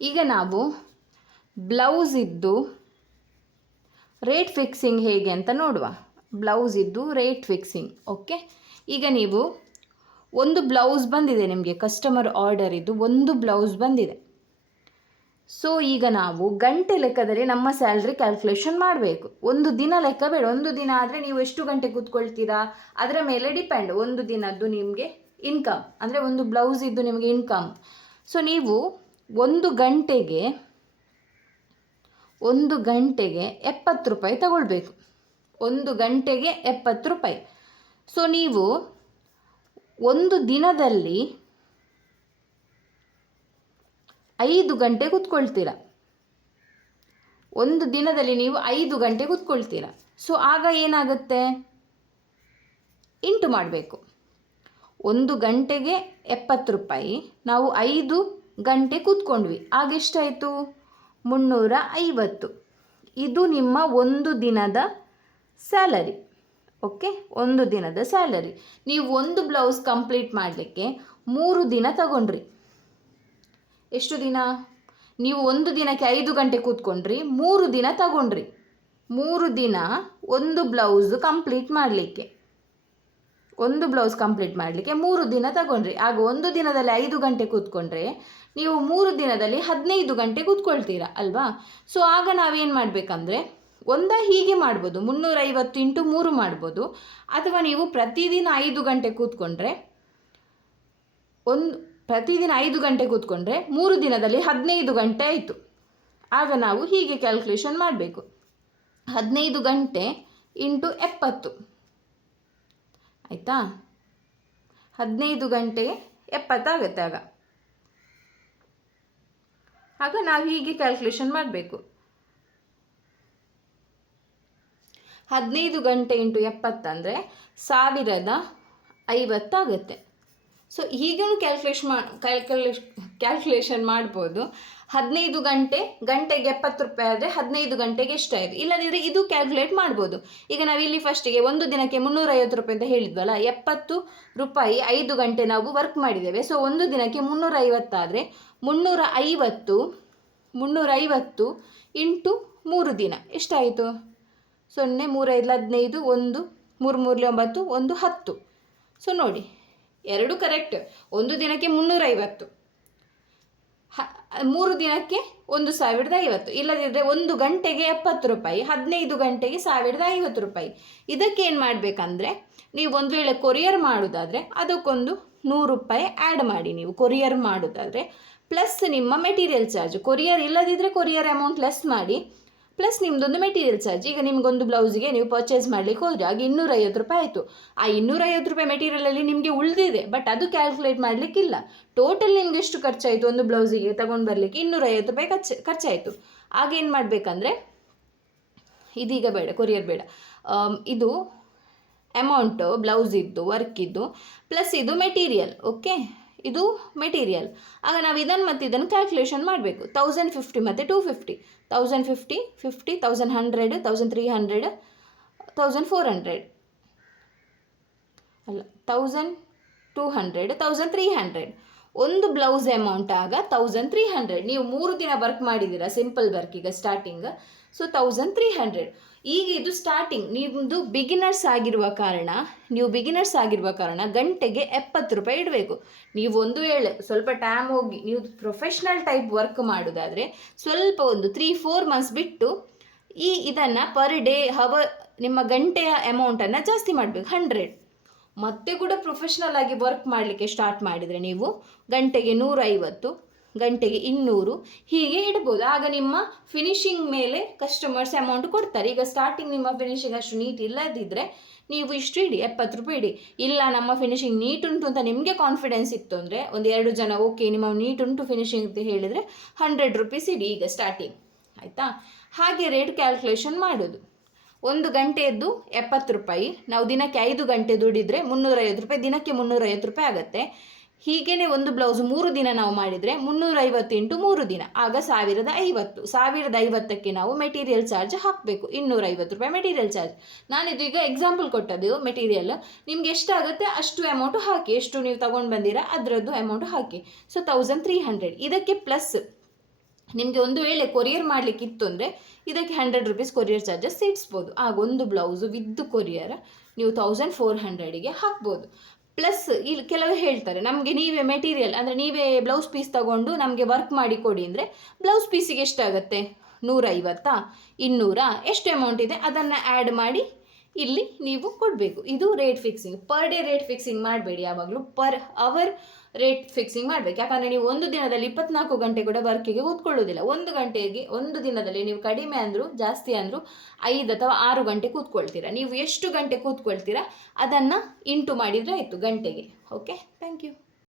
ಈಗ ನಾವು ಬ್ಲೌಸ್ ಇದ್ದು ರೇಟ್ ಫಿಕ್ಸಿಂಗ್ ಹೇಗೆ ಅಂತ ನೋಡುವ. ಬ್ಲೌಸ್ ಇದ್ದು ರೇಟ್ ಫಿಕ್ಸಿಂಗ್. ಓಕೆ, ಈಗ ನೀವು ಒಂದು ಬ್ಲೌಸ್ ಬಂದಿದೆ, ನಿಮಗೆ ಕಸ್ಟಮರ್ ಆರ್ಡರ್ ಇದ್ದು ಒಂದು ಬ್ಲೌಸ್ ಬಂದಿದೆ. ಸೊ ಈಗ ನಾವು ಗಂಟೆ ಲೆಕ್ಕದಲ್ಲಿ ನಮ್ಮ ಸ್ಯಾಲ್ರಿ ಕ್ಯಾಲ್ಕುಲೇಷನ್ ಮಾಡಬೇಕು. ಒಂದು ದಿನ ಲೆಕ್ಕ ಬೇಡ. ಒಂದು ದಿನ ಆದರೆ ನೀವು ಎಷ್ಟು ಗಂಟೆ ಕೂತ್ಕೊಳ್ತೀರಾ ಅದರ ಮೇಲೆ ಡಿಪೆಂಡ್. ಒಂದು ದಿನದ್ದು ನಿಮಗೆ ಇನ್ಕಮ್ ಅಂದರೆ ಒಂದು ಬ್ಲೌಸ್ ಇದ್ದು ನಿಮಗೆ ಇನ್ಕಮ್. ಸೊ ನೀವು ಒಂದು ಗಂಟೆಗೆ 70 ರೂಪಾಯಿ ತಗೊಳ್ಬೇಕು. ಒಂದು ಗಂಟೆಗೆ 70 ರೂಪಾಯಿ. ಸೊ ನೀವು ಒಂದು ದಿನದಲ್ಲಿ 5 ಗಂಟೆ ಕೂತ್ಕೊಳ್ತೀರ. ಒಂದು ದಿನದಲ್ಲಿ ನೀವು 5 ಗಂಟೆ ಕೂತ್ಕೊಳ್ತೀರ. ಸೊ ಆಗ ಏನಾಗುತ್ತೆ, ಇಂಟು ಮಾಡಬೇಕು. ಒಂದು ಗಂಟೆಗೆ 70 ರೂಪಾಯಿ, ನಾವು 5 ಗಂಟೆ ಕೂತ್ಕೊಂಡ್ವಿ, ಆಗ ಎಷ್ಟಾಯಿತು? 350. ಇದು ನಿಮ್ಮ ಒಂದು ದಿನದ ಸ್ಯಾಲರಿ. ಓಕೆ, ಒಂದು ದಿನದ ಸ್ಯಾಲರಿ. ನೀವು ಒಂದು ಬ್ಲೌಸ್ ಕಂಪ್ಲೀಟ್ ಮಾಡಲಿಕ್ಕೆ 3 ದಿನ ತಗೊಂಡ್ರಿ. ಎಷ್ಟು ದಿನ? ನೀವು ಒಂದು ದಿನಕ್ಕೆ 5 ಗಂಟೆ ಕೂತ್ಕೊಂಡ್ರಿ, 3 ದಿನ ತಗೊಂಡ್ರಿ. 3 ದಿನ ಒಂದು ಬ್ಲೌಸ್ ಕಂಪ್ಲೀಟ್ ಮಾಡಲಿಕ್ಕೆ, ಒಂದು ಬ್ಲೌಸ್ ಕಂಪ್ಲೀಟ್ ಮಾಡಲಿಕ್ಕೆ 3 ದಿನ ತಗೊಂಡ್ರಿ. ಆಗ ಒಂದು ದಿನದಲ್ಲಿ 5 ಗಂಟೆ ಕೂತ್ಕೊಂಡ್ರೆ ನೀವು 3 ದಿನದಲ್ಲಿ 15 ಗಂಟೆ ಕೂತ್ಕೊಳ್ತೀರಾ ಅಲ್ವಾ? ಸೊ ಆಗ ನಾವೇನು ಮಾಡಬೇಕಂದ್ರೆ, ಹೀಗೆ ಮಾಡ್ಬೋದು, 350 ಇಂಟು 3 ಮಾಡ್ಬೋದು. ಅಥವಾ ನೀವು ಪ್ರತಿದಿನ 5 ಗಂಟೆ ಕೂತ್ಕೊಂಡ್ರೆ, ಪ್ರತಿದಿನ 5 ಗಂಟೆ ಕೂತ್ಕೊಂಡ್ರೆ 3 ದಿನದಲ್ಲಿ 15 ಗಂಟೆ ಆಯಿತು. ಆಗ ನಾವು ಹೀಗೆ ಕ್ಯಾಲ್ಕುಲೇಷನ್ ಮಾಡಬೇಕು. 15 ಗಂಟೆ ಇಂಟು 70 ಆಯಿತಾ? 15 ಗಂಟೆ 70 ಆಗುತ್ತೆ. ಆಗ ನಾವು ಹೀಗೆ ಕ್ಯಾಲ್ಕುಲೇಷನ್ ಮಾಡಬೇಕು. 15 ಗಂಟೆ ಇಂಟು 70 ಅಂದರೆ 1050 ಆಗುತ್ತೆ. ಸೊ ಹೀಗೂ ಕ್ಯಾಲ್ಕುಲೇಷನ್ ಮಾಡ್ಬೋದು. 15 ಗಂಟೆಗೆ 70 ರೂಪಾಯಿ ಆದರೆ 15 ಗಂಟೆಗೆ ಎಷ್ಟಾಯಿತು? ಇಲ್ಲದಿದ್ದರೆ ಇದು ಕ್ಯಾಲ್ಕುಲೇಟ್ ಮಾಡ್ಬೋದು. ಈಗ ನಾವಿಲ್ಲಿ ಫಸ್ಟಿಗೆ ಒಂದು ದಿನಕ್ಕೆ 350 ರೂಪಾಯಿ ಅಂತ ಹೇಳಿದ್ವಲ್ಲ, 70 ರೂಪಾಯಿ 5 ಗಂಟೆ ನಾವು ವರ್ಕ್ ಮಾಡಿದ್ದೇವೆ. ಸೊ ಒಂದು ದಿನಕ್ಕೆ 350 ಆದರೆ 350 ಇಂಟು 3 ದಿನ ಎಷ್ಟಾಯಿತು? 0, 3, 5, 15, 1, 3, 3, 9, 1, 10. ಸೊ ನೋಡಿ, ಎರಡು ಕರೆಕ್ಟ್. ಒಂದು ದಿನಕ್ಕೆ 350, 3 ದಿನಕ್ಕೆ 1050. ಇಲ್ಲದಿದ್ದರೆ ಒಂದು ಗಂಟೆಗೆ 70 ರೂಪಾಯಿ, 15 ಗಂಟೆಗೆ 1050 ರೂಪಾಯಿ. ಇದಕ್ಕೆ ಏನು ಮಾಡಬೇಕಂದ್ರೆ, ನೀವು ಒಂದು ವೇಳೆ ಕೊರಿಯರ್ ಮಾಡೋದಾದರೆ ಅದಕ್ಕೊಂದು 100 ರೂಪಾಯಿ ಆ್ಯಡ್ ಮಾಡಿ. ನೀವು ಕೊರಿಯರ್ ಮಾಡೋದಾದರೆ ಪ್ಲಸ್ ನಿಮ್ಮ ಮೆಟೀರಿಯಲ್ ಚಾರ್ಜ್. ಕೊರಿಯರ್ ಇಲ್ಲದಿದ್ದರೆ ಕೊರಿಯರ್ ಅಮೌಂಟ್ ಲೆಸ್ ಮಾಡಿ, ಪ್ಲಸ್ ನಿಮ್ಮದೊಂದು ಮೆಟೀರಿಯಲ್ ಚಾರ್ಜ್. ಈಗ ನಿಮಗೊಂದು ಬ್ಲೌಸಿಗೆ ನೀವು ಪರ್ಚೇಸ್ ಮಾಡಲಿಕ್ಕೆ ಹೋದರೆ ಆಗ 250 ರೂಪಾಯಿ ಆಯಿತು. ಆ 250 ರೂಪಾಯಿ ಮೆಟೀರಿಯಲಲ್ಲಿ ನಿಮಗೆ ಉಳಿದಿದೆ, ಬಟ್ ಅದು ಕ್ಯಾಲ್ಕುಲೇಟ್ ಮಾಡಲಿಕ್ಕಿಲ್ಲ. ಟೋಟಲ್ ನಿಮ್ಗೆ ಎಷ್ಟು ಖರ್ಚಾಯಿತು ಒಂದು ಬ್ಲೌಸಿಗೆ ತಗೊಂಡು ಬರಲಿಕ್ಕೆ? 250 ರೂಪಾಯಿ ಖರ್ಚಾಯಿತು. ಆಗ ಏನು ಮಾಡಬೇಕಂದ್ರೆ, ಇದೀಗ ಬೇಡ, ಕೊರಿಯರ್ ಬೇಡ, ಇದು ಅಮೌಂಟು ಬ್ಲೌಸಿದ್ದು ವರ್ಕಿದ್ದು ಪ್ಲಸ್ ಇದು ಮೆಟೀರಿಯಲ್. ಓಕೆ, ಇದು ಮೆಟೀರಿಯಲ್. ಆಗ ನಾವು ಇದನ್ನು ಮತ್ತು ಇದನ್ನು ಕ್ಯಾಲ್ಕುಲೇಷನ್ ಮಾಡಬೇಕು. 1050 ಮತ್ತು 250. 1050, 50, 1100, 1300, 1400 ಅಲ್ಲ, 1200, 1300. ಒಂದು ಬ್ಲೌಸ್ ಅಮೌಂಟ್ ಆಗ 1300. ನೀವು 3 ದಿನ ವರ್ಕ್ ಮಾಡಿದ್ದೀರಾ ಸಿಂಪಲ್ ವರ್ಕ್ ಈಗ ಸ್ಟಾರ್ಟಿಂಗ್. ಸೊ 1300. ಈಗ ಇದು ಸ್ಟಾರ್ಟಿಂಗ್. ನಿಮ್ಮದು ಬಿಗಿನರ್ಸ್ ಆಗಿರುವ ಕಾರಣ ಗಂಟೆಗೆ 70 ರೂಪಾಯಿ ಇಡಬೇಕು. ನೀವು ಒಂದು ವೇಳೆ ಸ್ವಲ್ಪ ಟೈಮ್ ಹೋಗಿ ನೀವು ಪ್ರೊಫೆಷ್ನಲ್ ಟೈಪ್ ವರ್ಕ್ ಮಾಡೋದಾದರೆ ಸ್ವಲ್ಪ ಒಂದು 3-4 ಮಂತ್ಸ್ ಬಿಟ್ಟು ಇದನ್ನು ಪರ್ ಡೇ ನಿಮ್ಮ ಗಂಟೆಯ ಅಮೌಂಟನ್ನು ಜಾಸ್ತಿ ಮಾಡಬೇಕು, 100. ಮತ್ತೆ ಕೂಡ ಪ್ರೊಫೆಷ್ನಲ್ ಆಗಿ ವರ್ಕ್ ಮಾಡಲಿಕ್ಕೆ ಸ್ಟಾರ್ಟ್ ಮಾಡಿದರೆ ನೀವು ಗಂಟೆಗೆ 150, ಗಂಟೆಗೆ 200 ಹೀಗೆ ಇಡ್ಬೋದು. ಆಗ ನಿಮ್ಮ ಫಿನಿಶಿಂಗ್ ಮೇಲೆ ಕಸ್ಟಮರ್ಸ್ ಅಮೌಂಟ್ ಕೊಡ್ತಾರೆ. ಈಗ ಸ್ಟಾರ್ಟಿಂಗ್ ನಿಮ್ಮ ಫಿನಿಶಿಂಗ್ ಅಷ್ಟು ನೀಟ್ ಇಲ್ಲದಿದ್ದರೆ ನೀವು ಇಷ್ಟು ಇಡಿ, 70 ರೂಪಾಯಿ ಇಡಿ. ಇಲ್ಲ ನಮ್ಮ ಫಿನಿಶಿಂಗ್ ನೀಟ್ ಉಂಟು ಅಂತ ನಿಮಗೆ ಕಾನ್ಫಿಡೆನ್ಸ್ ಇತ್ತು ಅಂದರೆ, 1-2 ಜನ ಓಕೆ ನಿಮ್ಮ ನೀಟ್ ಉಂಟು ಫಿನಿಶಿಂಗ್ ಅಂತ ಹೇಳಿದರೆ 100 ರೂಪೀಸ್ ಇಡಿ ಈಗ ಸ್ಟಾರ್ಟಿಂಗ್. ಆಯಿತಾ? ಹಾಗೆ ರೇಟ್ ಕ್ಯಾಲ್ಕುಲೇಷನ್ ಮಾಡೋದು. ಒಂದು ಗಂಟೆಯದ್ದು 70 ರೂಪಾಯಿ, ನಾವು ದಿನಕ್ಕೆ 5 ಗಂಟೆ ದುಡಿದರೆ 350 ರೂಪಾಯಿ, ದಿನಕ್ಕೆ 350 ರೂಪಾಯಿ ಆಗುತ್ತೆ. ಹೀಗೇ ಒಂದು ಬ್ಲೌಸ್ 3 ದಿನ ನಾವು ಮಾಡಿದರೆ 350 ಇಂಟು 3 ದಿನ ಆಗ 1050. 1050ಕ್ಕೆ ನಾವು ಮೆಟೀರಿಯಲ್ ಚಾರ್ಜ್ ಹಾಕಬೇಕು, 250 ರೂಪಾಯಿ ಮೆಟೀರಿಯಲ್ ಚಾರ್ಜ್. ನಾನಿದು ಈಗ ಎಕ್ಸಾಂಪಲ್ ಕೊಟ್ಟದ್ದು ಮೆಟೀರಿಯಲ್. ನಿಮ್ಗೆ ಎಷ್ಟಾಗುತ್ತೆ ಅಷ್ಟು ಅಮೌಂಟು ಹಾಕಿ, ಎಷ್ಟು ನೀವು ತಗೊಂಡು ಬಂದಿರಾ ಅದರದ್ದು ಅಮೌಂಟು ಹಾಕಿ. ಸೊ 1300. ಇದಕ್ಕೆ ಪ್ಲಸ್ ನಿಮಗೆ ಒಂದು ವೇಳೆ ಕೊರಿಯರ್ ಮಾಡಲಿಕ್ಕೆ ಇತ್ತು ಅಂದರೆ ಇದಕ್ಕೆ 100 ರುಪೀಸ್ ಕೊರಿಯರ್ ಚಾರ್ಜಸ್ ಇಡಿಸ್ಬೋದು. ಆಗ ಒಂದು ಬ್ಲೌಸು ವಿತ್ ಕೊರಿಯರ್ ನೀವು 1400ಗೆ ಹಾಕ್ಬೋದು. ಪ್ಲಸ್ ಇಲ್ಲಿ ಕೆಲವರು ಹೇಳ್ತಾರೆ ನಮಗೆ ನೀವೇ ಮೆಟೀರಿಯಲ್ ಅಂದರೆ ನೀವೇ ಬ್ಲೌಸ್ ಪೀಸ್ ತಗೊಂಡು ನಮಗೆ ವರ್ಕ್ ಮಾಡಿ ಕೊಡಿ ಅಂದರೆ ಬ್ಲೌಸ್ ಪೀಸಿಗೆ ಎಷ್ಟಾಗುತ್ತೆ, 150 200 ಎಷ್ಟು ಅಮೌಂಟ್ ಇದೆ ಅದನ್ನು ಆ್ಯಡ್ ಮಾಡಿ ಇಲ್ಲಿ ನೀವು ಕೊಡಬೇಕು. ಇದು rate fixing. Per day rate fixing ಮಾಡಬೇಡಿ, ಯಾವಾಗಲೂ ಪರ್ ಅವರ್ ರೇಟ್ ಫಿಕ್ಸಿಂಗ್ ಮಾಡಬೇಕು. ಯಾಕಂದರೆ ನೀವು ಒಂದು ದಿನದಲ್ಲಿ 24 ಗಂಟೆ ಕೂಡ ವರ್ಕಿಗೆ ಕೂತ್ಕೊಳ್ಳೋದಿಲ್ಲ. ಒಂದು ದಿನದಲ್ಲಿ ನೀವು ಕಡಿಮೆ ಅಂದರೂ ಜಾಸ್ತಿ ಅಂದರೂ 5 ಅಥವಾ 6 ಗಂಟೆ ಕೂತ್ಕೊಳ್ತೀರಾ. ನೀವು ಎಷ್ಟು ಗಂಟೆ ಕೂತ್ಕೊಳ್ತೀರಾ ಅದನ್ನು ಇಂಟು ಮಾಡಿದರೆ ಆಯಿತು ಗಂಟೆಗೆ. Okay, thank you.